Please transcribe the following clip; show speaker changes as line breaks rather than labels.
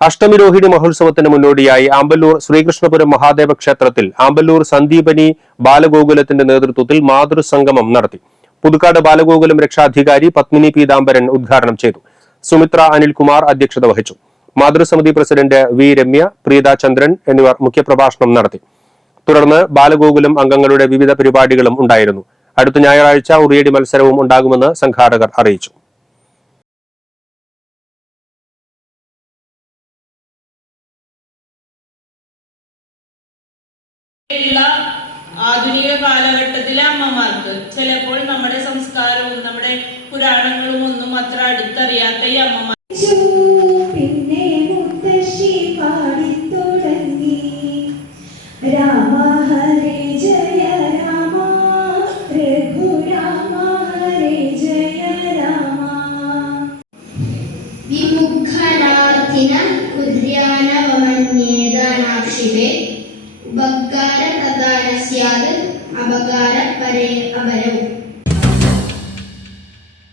അഷ്ടമി രോഹിണി മഹോത്സവത്തിന് മുന്നോടിയായി ആമ്പല്ലൂർ ശ്രീകൃഷ്ണപുരം മഹാദേവ ക്ഷേത്രത്തിൽ ആമ്പല്ലൂർ സന്ദീപനി ബാലഗോകുലത്തിന്റെ നേതൃത്വത്തിൽ മാതൃസംഗമം നടത്തി. പുതുക്കാട് ബാലഗോകുലം രക്ഷാധികാരി പത്മിനി പീതാംബരൻ ഉദ്ഘാടനം ചെയ്തു. സുമിത്ര അനിൽകുമാർ അധ്യക്ഷത വഹിച്ചു. മാതൃസമിതി പ്രസിഡന്റ് വി രമ്യ പ്രീത ചന്ദ്രൻ എന്നിവർ മുഖ്യപ്രഭാഷണം നടത്തി. തുടർന്ന് ബാലഗോകുലം അംഗങ്ങളുടെ വിവിധ പരിപാടികളും ഉണ്ടായിരുന്നു. അടുത്ത ഞായറാഴ്ച ഉറിയടി മത്സരവും ഉണ്ടാകുമെന്ന് സംഘാടകർ അറിയിച്ചു.
ഉള്ള ആധുനിക കാലഘട്ടത്തിലെ അമ്മമാർക്ക്. ചിലപ്പോൾ നമ്മുടെ സംസ്കാരവും നമ്മുടെ പുരാണങ്ങളും ഒന്നും അത്ര അടുത്തറിയാത്ത ഈ അമ്മമാർ.
പിന്നെ മുത്തശ്ശി പാടിത്തുടങ്ങി രാമ ഹരേ ജയ രാമ രഘുരാമ ഹരേ ജയ രാമ.
വിമുഖനാർത്ഥിന കുര്യാനവമന്യേതാനാക്ഷിപേ ഉപകാരപ്രധാന സ്യാത് അപകാരപരേ അപരവും.